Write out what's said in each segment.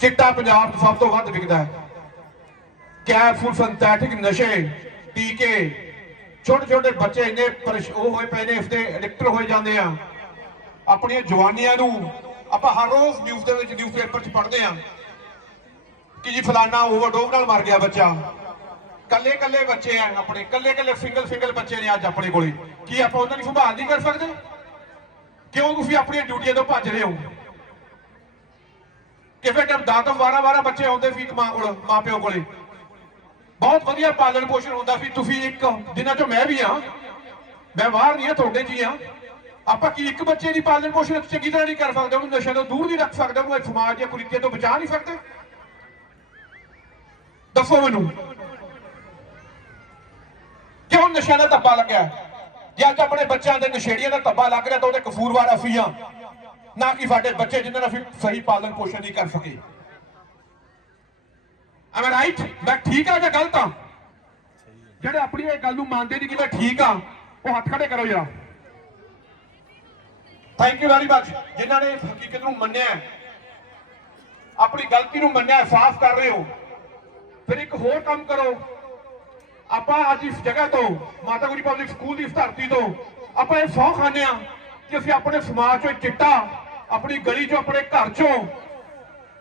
ਚਿੱਟਾ ਪੰਜਾਬ 'ਚ ਸਭ ਤੋਂ ਵੱਧ ਵਿਕਦਾ ਹੈ। ਕੈਪਸੂਲ ਸਿੰਥੈਟਿਕ ਨਸ਼ੇ, ਟੀਕੇ ਛੋਟੇ ਛੋਟੇ ਬੱਚੇ ਇੰਨੇ ਪਰੇਸ਼- ਉਹ ਹੋਏ ਪਏ ਨੇ, ਇਸ ਦੇ ਐਡਿਕਟਰ ਹੋਏ ਜਾਂਦੇ ਆ। ਆਪਣੀਆਂ ਜਵਾਨੀਆਂ ਨੂੰ ਆਪਾਂ ਹਰ ਰੋਜ਼ ਨਿਊਜ਼ ਦੇ ਵਿੱਚ ਨਿਊਜ਼ ਪੇਪਰ 'ਚ ਪੜ੍ਹਦੇ ਆ ਕਿ ਜੀ ਫਲਾਨਾ ਓਵਰਡੋਜ਼ ਨਾਲ ਮਰ ਗਿਆ ਬੱਚਾ। ਕੱਲੇ ਕੱਲੇ ਬੱਚੇ ਆ ਆਪਣੇ ਕੱਲੇ ਕੱਲੇ ਸਿੰਗਲ ਸਿੰਗਲ ਬੱਚੇ ਨੇ ਅੱਜ ਆਪਣੇ ਕੋਲੇ। ਕੀ ਆਪਾਂ ਉਹਨਾਂ ਦੀ ਸੰਭਾਲ ਨਹੀਂ ਕਰ ਸਕਦੇ? ਕਿਉਂ ਤੁਸੀਂ ਆਪਣੀਆਂ ਡਿਊਟੀਆਂ ਤੋਂ ਭੱਜ ਰਹੇ ਹੋ? ਕਿਸੇ ਟਾਈਮ ਦਾਤਮ 12 12 ਬੱਚੇ ਆਉਂਦੇ ਸੀ ਮਾਂ ਕੋਲ ਮਾਂ ਪਿਓ ਕੋਲੇ। ਬਹੁਤ ਵਧੀਆ ਪਾਲਣ ਪੋਸ਼ਣ ਹੁੰਦਾ ਸੀ। ਤੁਸੀਂ ਇੱਕ ਦਿਨਾਂ ਚੋਂ ਮੈਂ ਵੀ ਆ ਮੈਂ ਬਾਹਰ ਨਹੀਂ ਆ ਤੁਹਾਡੇ ਜੀ ਆ ਆਪਾਂ ਕੀ ਇੱਕ ਬੱਚੇ ਦੀ ਪਾਲਣ ਪੋਸ਼ਣ ਚੰਗੀ ਤਰ੍ਹਾਂ ਨਹੀਂ ਕਰ ਸਕਦੇ, ਉਹਨੂੰ ਨਸ਼ਿਆਂ ਤੋਂ ਦੂਰ ਨਹੀਂ ਰੱਖ ਸਕਦੇ, ਉਹਨੂੰ ਸਮਾਜ ਦੀਆਂ ਕੁਰੀਤੀਆਂ ਤੋਂ ਬਚਾ ਨਹੀਂ ਸਕਦੇ। ਦੱਸੋ ਮੈਨੂੰ, ਕਿਉਂ ਨਸ਼ਿਆਂ ਦਾ ਧੱਬਾ ਲੱਗਿਆ? ਜੇ ਅੱਜ ਆਪਣੇ ਬੱਚਿਆਂ ਦੇ ਨਸ਼ੇੜੀਆਂ ਦਾ ਧੱਬਾ ਲੱਗ ਰਿਹਾ ਤਾਂ ਉਹਦੇ ਕਸੂਰਵਾਰ ਅਸੀਂ ਆ ਨਾ ਕਿ ਸਾਡੇ ਬੱਚੇ ਜਿਨ੍ਹਾਂ ਦਾ ਅਸੀਂ ਸਹੀ ਪਾਲਣ ਪੋਸ਼ਣ ਨਹੀਂ ਕਰ ਸਕੇ। ਐਮ ਰਾਈਟ ਮੈਂ ਠੀਕ ਆ ਜਾਂ ਗਲਤ ਆ ਜਿਹੜੇ ਆਪਣੀ ਇਹ ਗੱਲ ਨੂੰ ਮੰਨਦੇ ਨਹੀਂ ਕਿ ਮੈਂ ਠੀਕ ਆ ਉਹ ਹੱਥ ਖੜੇ ਕਰੋ ਜਰਾ। ਥੈਂਕ ਯੂ ਵੈਰੀ ਮੱਚ ਜਿਨ੍ਹਾਂ ਨੇ ਇਸ ਹਕੀਕਤ ਨੂੰ ਮੰਨਿਆ ਆਪਣੀ ਗਲਤੀ ਨੂੰ ਮੰਨਿਆ ਸਾਫ਼ ਕਰ ਰਹੇ ਹੋ। ਫਿਰ ਇੱਕ ਹੋਰ ਕੰਮ ਕਰੋ। ਆਪਾਂ ਅੱਜ ਇਸ ਜਗ੍ਹਾ ਤੋਂ, ਮਾਤਾ ਗੁਰੀ ਪਬਲਿਕ ਸਕੂਲ ਦੀ ਇਸ ਧਰਤੀ ਤੋਂ, ਆਪਾਂ ਇਹ ਸੌ ਖਾਂਦੇ ਆ ਕਿ ਅਸੀਂ ਆਪਣੇ ਸਮਾਜ ਚੋਂ ਚਿੱਟਾ ਆਪਣੀ ਗਲੀ ਚੋਂ, ਆਪਣੇ ਘਰ ਚੋਂ,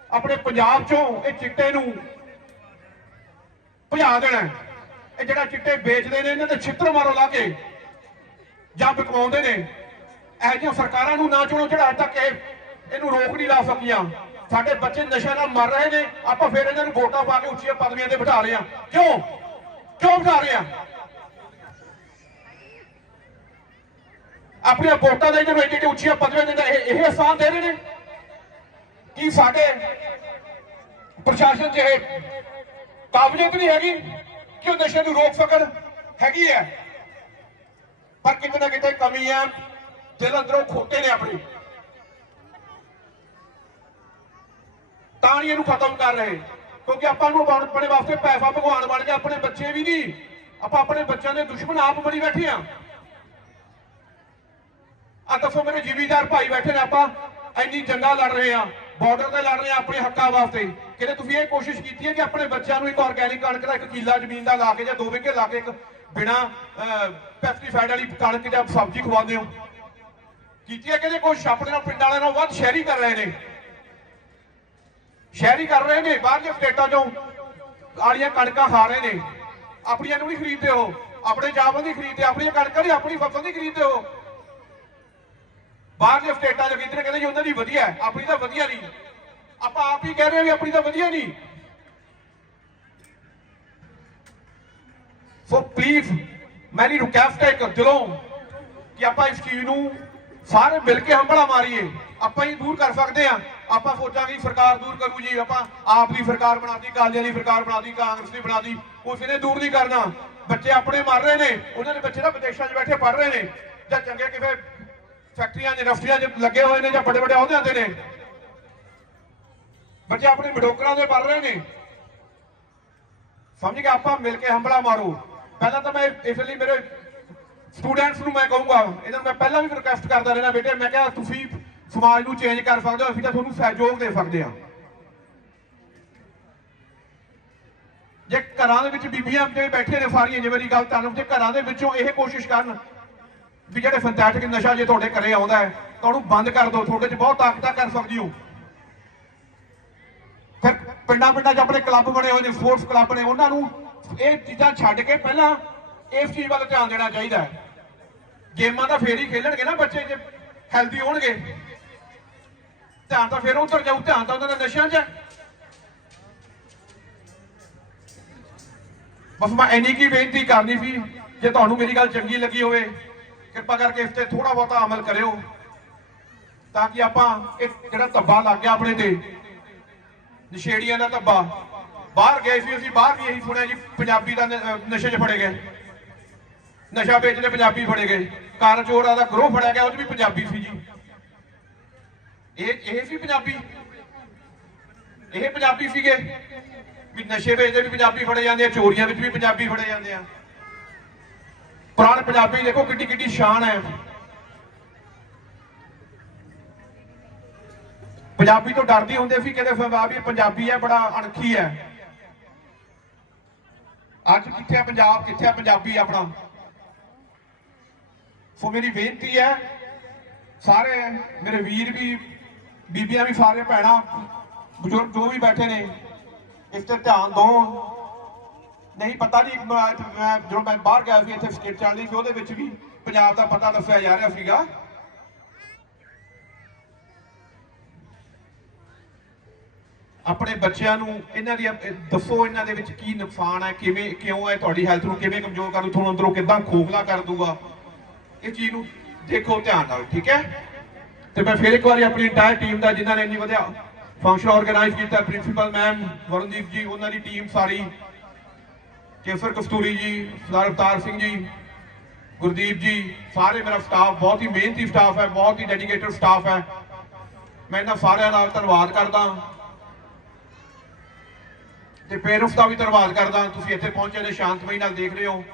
ਆਪਣੇ ਪੰਜਾਬ ਚੋਂ ਇਹ ਚਿੱਟੇ ਨੂੰ ਭਜਾ ਦੇਣਾ ਇਹ ਜਿਹੜਾ ਚਿੱਟੇ ਵੇਚਦੇ ਨੇ, ਇਹਨਾਂ ਦੇ ਛਿੱਤਰ ਮਾਰੋ ਲਾ ਕੇ ਜਾਂ ਵਿਕਵਾਉਂਦੇ ਨੇ, ਇਹੋ ਜਿਹੀਆਂ ਸਰਕਾਰਾਂ ਨੂੰ ਨਾ ਚੁਣੋ ਜਿਹੜਾ ਅੱਜ ਤੱਕ ਇਹ, ਇਹਨੂੰ ਰੋਕ ਨਹੀਂ ਲਾ ਸਕੀਆਂ। ਸਾਡੇ ਬੱਚੇ ਨਸ਼ਾ ਨਾਲ ਮਰ ਰਹੇ ਨੇ, ਆਪਾਂ ਫਿਰ ਇਹਨਾਂ ਨੂੰ ਵੋਟਾਂ ਪਾ ਕੇ ਉੱਚੀਆਂ ਪਦਵੀਆਂ ਤੇ ਬਿਠਾ ਰਹੇ ਆ ਕਿਉਂ? ਕਿਉਂ ਬਿਠਾ ਰਹੇ ਆ ਆਪਣੀਆਂ ਵੋਟਾਂ ਦੇ ਜਿਹੜੇ ਏਡੀ ਉੱਚੀਆਂ ਪਦਵੀਆਂ ਦਿੰਦਾ, ਇਹ ਇਹ ਆਸਾਨ ਦੇ ਰਹੇ ਨੇ? ਕੀ ਸਾਡੇ ਪ੍ਰਸ਼ਾਸਨ 'ਚ ਇਹ ਕਾਬਲੀਅਤ ਨਹੀਂ ਹੈਗੀ ਕਿ ਉਹ ਨਸ਼ੇ ਨੂੰ ਰੋਕ ਸਕਣ ਹੈਗੀ ਹੈ? ਪਰ ਕਿਤੇ ਨਾ ਕਿਤੇ ਕਮੀ ਹੈ, ਦਿਲ ਅੰਦਰੋਂ ਖੋਟੇ ਨੇ ਆਪਣੀ। ਤਾਂ ਨਹੀਂ ਇਹਨੂੰ ਖਤਮ ਕਰ ਰਹੇ। ਕਿਉਂਕਿ ਆਪਾਂ ਨੂੰ ਆਪਣੇ ਵਾਸਤੇ ਪੈਸਾ ਭਗਵਾਨ ਬਣ ਗਿਆ, ਆਪਣੇ ਬੱਚੇ ਵੀ ਨਹੀਂ। ਆਪਾਂ ਆਪਣੇ ਬੱਚਿਆਂ ਦੇ ਦੁਸ਼ਮਣ ਆਪ ਬਣੀ ਬੈਠੇ ਆ ਆ ਦੱਸੋ ਮੇਰੇ ਜ਼ਿਮੀਦਾਰ ਭਾਈ ਬੈਠੇ ਨੇ ਆਪਾਂ, ਇੰਨੀ ਜੰਗਾਂ ਲੜ ਰਹੇ ਆ ਬਾਰਡਰ ਤੇ ਲੜ ਰਹੇ ਆ ਆਪਣੇ ਹੱਕਾਂ ਵਾਸਤੇ। ਕਿਤੇ ਤੁਸੀਂ ਇਹ ਕੋਸ਼ਿਸ਼ ਕੀਤੀ ਹੈ ਕਿ ਆਪਣੇ ਬੱਚਿਆਂ ਨੂੰ ਇੱਕ ਆਰਗੈਨਿਕ ਕਣਕ ਦਾ ਇੱਕ ਕਿੱਲਾ ਜ਼ਮੀਨ ਦਾ ਲਾ ਕੇ ਜਾਂ ਦੋ ਵਿਗੇ ਲਾ ਕੇ ਇੱਕ ਬਿਨਾ ਪੈਸਟੀਸਾਈਡ ਵਾਲੀ ਕਣਕ ਜਾਂ ਸਬਜ਼ੀ ਖਵਾਉਂਦੇ ਹੋ? ਕੀਤੀ ਹੈ ਕਹਿੰਦੇ ਕੋਸ਼ਿਸ਼? ਆਪਣੇ ਨਾਲ ਪਿੰਡ ਵਾਲਿਆਂ ਨਾਲ ਵੱਧ ਸ਼ਹਿਰੀ ਕਰ ਰਹੇ ਨੇ। ਸ਼ਹਿਰੀ ਕਰ ਰਹੇ ਨੇ ਬਾਹਰਲੇ ਸਟੇਟਾਂ ਚੋਂ ਆਲੀਆਂ ਕਣਕਾਂ ਖਾ ਰਹੇ ਨੇ। ਆਪਣੀਆਂ ਨੂੰ ਨਹੀਂ ਖਰੀਦਦੇ ਹੋ ਆਪਣੇ ਚਾਵਲ ਨਹੀਂ ਖਰੀਦਦੇ, ਆਪਣੀਆਂ ਕਣਕਾਂ ਨਹੀਂ, ਆਪਣੀ ਫਸਲ ਨਹੀਂ ਖਰੀਦਦੇ ਹੋ ਬਾਹਰਲੇ ਸਟੇਟਾਂ ਦੇ ਖਰੀਦਦੇ ਕਹਿੰਦੇ ਜੀ ਉਹਨਾਂ ਦੀ ਵਧੀਆ ਆਪਣੀ ਤਾਂ ਵਧੀਆ ਨਹੀਂ। ਆਪਾਂ ਆਪ ਹੀ ਕਹਿ ਰਹੇ ਵੀ ਆਪਣੀ ਤਾਂ ਵਧੀਆ ਨਹੀਂ। ਸੋ ਪਲੀਜ਼ ਮੇਰੀ ਰਿਕਵੈਸਟ ਹੈ ਇੱਕ ਦਿਲੋਂ ਕਿ ਆਪਾਂ ਇਸ ਚੀਜ਼ ਨੂੰ ਸਾਰੇ ਮਿਲ ਕੇ ਹੰਬਲਾ ਮਾਰੀਏ। ਆਪਾਂ ਹੀ ਦੂਰ ਕਰ ਸਕਦੇ ਆ ਆਪਾਂ ਸੋਚਾਂਗੇ ਸਰਕਾਰ ਦੂਰ ਕਰੂ ਜੀ। ਆਪਾਂ ਆਪ ਦੀ ਸਰਕਾਰ ਬਣਾਤੀ ਕਾਲੀਆਂ ਦੀ ਸਰਕਾਰ ਬਣਾਤੀ ਕਾਂਗਰਸ ਦੀ ਬਣਾਤੀ ਉਸ ਨੇ ਦੂਰ ਨਹੀਂ ਕਰਨਾ। ਬੱਚੇ ਆਪਣੇ ਮਰ ਰਹੇ ਨੇ। ਉਹਨਾਂ ਦੇ ਬੱਚੇ ਤਾਂ ਵਿਦੇਸ਼ਾਂ 'ਚ ਬੈਠੇ ਪੜ ਰਹੇ ਨੇ। ਜਾਂ ਚੰਗੇ ਕਿਸੇ ਫੈਕਟਰੀਆਂ 'ਚ ਇੰਡਸਟਰੀਆਂ 'ਚ ਲੱਗੇ ਹੋਏ ਨੇ ਜਾਂ ਵੱਡੇ ਵੱਡੇ ਅਹੁਦਿਆਂ ਤੇ ਨੇ। ਬੱਚੇ ਆਪਣੇ ਮਡੋਕਰਾਂ ਦੇ ਪੜ ਰਹੇ ਨੇ। ਸਮਝ ਗਏ ਆਪਾਂ ਮਿਲ ਕੇ ਹੰਬਲਾ ਮਾਰੋ। ਪਹਿਲਾਂ ਤਾਂ ਮੈਂ ਇਸ ਲਈ ਮੇਰੇ ਸਟੂਡੈਂਟਸ ਨੂੰ ਮੈਂ ਕਹੂੰਗਾ, ਇਹਨਾਂ ਨੂੰ ਮੈਂ ਪਹਿਲਾਂ ਵੀ ਰਿਕਵੈਸਟ ਕਰਦਾ ਰਹਿਣਾ ਬੇਟੇ। ਮੈਂ ਕਿਹਾ ਤੁਸੀਂ ਸਮਾਜ ਨੂੰ ਚੇਂਜ ਕਰ ਸਕਦੇ ਹੋ, ਅਸੀਂ ਤਾਂ ਤੁਹਾਨੂੰ ਸਹਿਯੋਗ ਦੇ ਸਕਦੇ ਹਾਂ। ਜੇ ਘਰਾਂ ਦੇ ਵਿੱਚ ਬੀਬੀਆਂ ਜਿਹੜੇ ਬੈਠੇ ਨੇ ਸਾਰੀਆਂ ਜਿਵੇਂ ਦੀ ਗੱਲ ਤੁਹਾਨੂੰ ਜੇ ਘਰਾਂ ਦੇ ਵਿੱਚੋਂ ਇਹ ਕੋਸ਼ਿਸ਼ ਕਰਨ ਵੀ ਜਿਹੜੇ ਸਿੰਥੈਟਿਕ ਨਸ਼ਾ ਜੇ ਤੁਹਾਡੇ ਘਰੇ ਆਉਂਦਾ ਹੈ, ਤਾਂ ਉਹਨੂੰ ਬੰਦ ਕਰ ਦਿਓ, ਤੁਹਾਡੇ 'ਚ ਬਹੁਤ ਤਾਕਤਾਂ ਕਰ ਸਕਦੀ ਹੋ। ਫਿਰ ਪਿੰਡਾਂ ਪਿੰਡਾਂ 'ਚ ਆਪਣੇ ਕਲੱਬ ਬਣੇ ਹੋਏ ਨੇ ਸਪੋਰਟਸ ਕਲੱਬ ਨੇ, ਉਹਨਾਂ ਨੂੰ ਇਹ ਚੀਜ਼ਾਂ ਛੱਡ ਕੇ ਪਹਿਲਾਂ ਇਸ ਚੀਜ਼ ਵੱਲ ਧਿਆਨ ਦੇਣਾ ਚਾਹੀਦਾ ਹੈ। ਗੇਮਾਂ ਤਾਂ ਫੇਰ ਹੀ ਖੇਡਣਗੇ ਨਾ ਬੱਚੇ, ਜੇ ਹੈਲਦੀ ਹੋਣਗੇ। ਧਿਆਨ ਤਾਂ ਫੇਰ ਉਧਰ ਜਾਊ, ਧਿਆਨ ਤਾਂ ਉਹਨਾਂ ਦੇ ਨਸ਼ਿਆਂ 'ਚ ਹੈ। ਬਸ ਮੈਂ ਇੰਨੀ ਕੀ ਬੇਨਤੀ ਕਰਨੀ ਸੀ, ਜੇ ਤੁਹਾਨੂੰ ਮੇਰੀ ਗੱਲ ਚੰਗੀ ਲੱਗੀ ਹੋਵੇ ਕਿਰਪਾ ਕਰਕੇ ਇਸ ਤੇ ਥੋੜਾ ਬਹੁਤਾ ਅਮਲ ਕਰਿਓ, ਤਾਂ ਕਿ ਆਪਾਂ ਇਹ ਜਿਹੜਾ ਧੱਬਾ ਲੱਗ ਗਿਆ ਆਪਣੇ ਤੇ, ਨਸ਼ੇੜੀਆਂ ਦਾ ਧੱਬਾ, ਬਾਹਰ ਗਏ ਸੀ, ਅਸੀਂ ਬਾਹਰ ਵੀ ਇਹੀ ਸੁਣਿਆ ਜੀ, ਪੰਜਾਬੀ ਦਾ ਨਸ਼ੇ 'ਚ ਫੜੇ ਗਏ। ਨਸ਼ਾ ਵੇਚਦੇ ਪੰਜਾਬੀ ਫੜੇ ਗਏ। ਕਾਰ ਚੋਰਾਂ ਦਾ ਗਰੋਹ ਫੜਿਆ ਗਿਆ, ਉਹ 'ਚ ਵੀ ਪੰਜਾਬੀ ਸੀ ਜੀ। ਇਹ ਇਹ ਸੀ ਪੰਜਾਬੀ। ਇਹ ਪੰਜਾਬੀ ਸੀਗੇ। ਵੀ ਨਸ਼ੇ ਵੇਚਦੇ ਵੀ ਪੰਜਾਬੀ ਫੜੇ ਜਾਂਦੇ ਆ, ਚੋਰੀਆਂ ਵਿੱਚ ਵੀ ਪੰਜਾਬੀ ਫੜੇ ਜਾਂਦੇ ਆ। ਪੁਰਾਣੇ ਪੰਜਾਬੀ ਦੇਖੋ ਕਿੱਡੀ ਕਿੱਡੀ ਸ਼ਾਨ ਹੈ। ਪੰਜਾਬੀ ਤੋਂ ਡਰਦੇ ਹੁੰਦੇ ਸੀ, ਕਹਿੰਦੇ ਫਿਰ ਵੀ ਪੰਜਾਬੀ ਹੈ, ਬੜਾ ਅਣਖੀ ਹੈ। ਅੱਜ ਕਿੱਥੇ ਪੰਜਾਬ, ਕਿੱਥੇ ਪੰਜਾਬੀ ਆਪਣਾ। ਸੋ ਮੇਰੀ ਬੇਨਤੀ ਹੈ, ਸਾਰੇ ਮੇਰੇ ਵੀਰ ਵੀ, ਬੀਬੀਆਂ ਵੀ ਸਾਰੇ ਭੈਣਾਂ, ਬਜ਼ੁਰਗ ਜੋ ਵੀ ਬੈਠੇ ਨੇ, ਇਸ ਤੇ ਧਿਆਨ ਦਿਓ। ਨਹੀਂ, ਪਤਾ ਨਹੀਂ, ਮੈਂ ਜਦੋਂ ਮੈਂ ਬਾਹਰ ਗਿਆ ਸੀ, ਇੱਥੇ ਸਟੇਟ ਚੱਲਦੀ ਸੀ, ਉਹਦੇ ਵਿੱਚ ਵੀ ਪੰਜਾਬ ਦਾ ਪਤਾ ਦੱਸਿਆ ਜਾ ਰਿਹਾ ਸੀਗਾ। ਆਪਣੇ ਬੱਚਿਆਂ ਨੂੰ, ਇਹਨਾਂ ਦੀ ਦੱਸੋ ਇਹਨਾਂ ਦੇ ਵਿੱਚ ਕੀ ਨੁਕਸਾਨ ਹੈ, ਕਿਵੇਂ, ਕਿਉਂ ਹੈ ਤੁਹਾਡੀ ਹੈਲਥ ਨੂੰ, ਕਿਵੇਂ ਕਮਜ਼ੋਰ ਕਰੂ, ਤੁਹਾਨੂੰ ਅੰਦਰੋਂ ਕਿੱਦਾਂ ਖੋਖਲਾ ਕਰ ਦੂਗਾ ਇਹ ਚੀਜ਼ ਨੂੰ ਦੇਖੋ, ਧਿਆਨ ਨਾਲ, ਠੀਕ ਹੈ? ਤੇ ਮੈਂ ਫਿਰ ਇੱਕ ਵਾਰੀ ਆਪਣੀ ਇੰਟਾਇਰ ਟੀਮ ਦਾ, ਜਿਨ੍ਹਾਂ ਨੇ ਇੰਨੀ ਵਧੀਆ ਫੰਕਸ਼ਨ ਆਰਗੇਨਾਈਜ਼ ਕੀਤਾ ਪ੍ਰਿੰਸੀਪਲ ਮੈਮ ਵਰਨਦੀਪ ਜੀ, ਉਹਨਾਂ ਦੀ ਟੀਮ ਸਾਰੀ ਕੇਸਰ ਕਸਤੂਰੀ ਜੀ, ਸਰਦਾਰ ਅਵਤਾਰ ਸਿੰਘ ਜੀ, ਗੁਰਦੀਪ ਜੀ, ਸਾਰੇ ਮੇਰਾ ਸਟਾਫ ਬਹੁਤ ਹੀ ਮਿਹਨਤੀ ਸਟਾਫ ਹੈ, ਬਹੁਤ ਹੀ ਡੈਡੀਕੇਟਡ ਸਟਾਫ ਹੈ। ਮੈਂ ਇਹਨਾਂ ਸਾਰਿਆਂ ਨਾਲ ਧੰਨਵਾਦ ਕਰਦਾ। ਤੇ ਪੇਰੈਂਟਸ ਦਾ ਵੀ ਧੰਨਵਾਦ ਕਰਦਾ। ਤੁਸੀਂ ਇੱਥੇ ਪਹੁੰਚੇ ਨੇ ਸ਼ਾਂਤਮਈ ਨਾਲ ਦੇਖ ਰਹੇ ਹੋ।